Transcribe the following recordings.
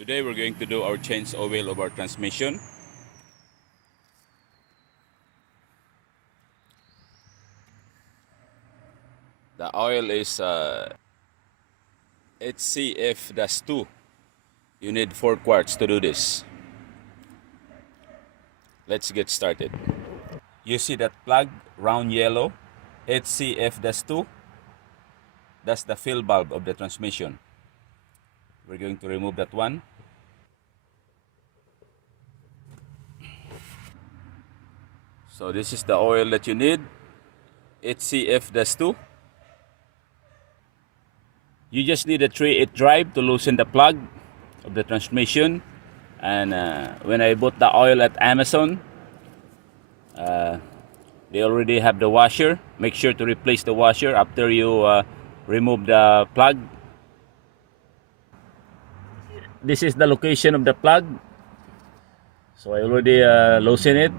Today we're going to do our change oil of our transmission. The oil is HCF-2. You need 4 quarts to do this. Let's get started. You see that plug, round yellow, HCF-2? That's the fill bulb of the transmission. We're going to remove that one. So this is the oil that you need, HCF-2. You just need a 3/8 drive to loosen the plug of the transmission. And when I bought the oil at Amazon, they already have the washer. Make sure to replace the washer after you remove the plug. This is the location of the plug. So I already loosened it.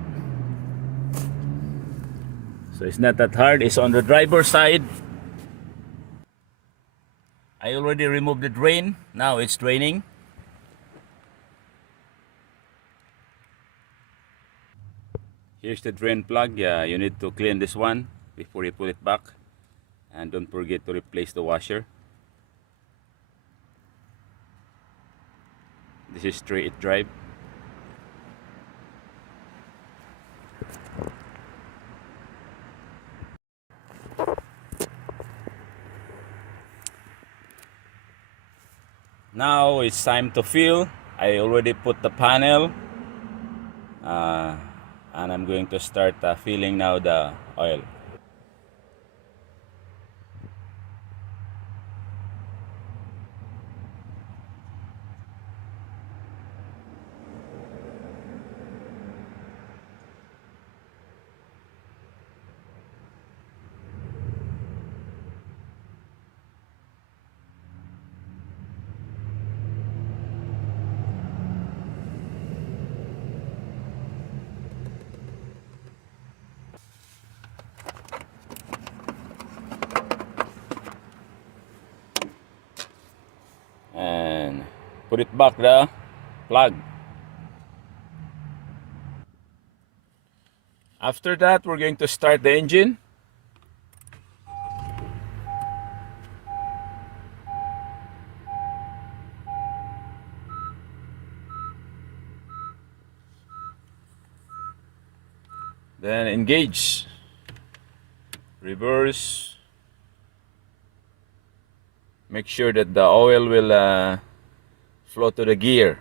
So it's not that hard. It's on the driver's side. I already removed the drain. Now it's draining. Here's the drain plug. You need to clean this one before you put it back. And don't forget to replace the washer. This is 3/8 drive. Now it's time to fill. I already put the panel. And I'm going to start filling now the oil. And put it back the plug. After that, we're going to start the engine. Then engage, reverse. Make sure that the oil will flow to the gear.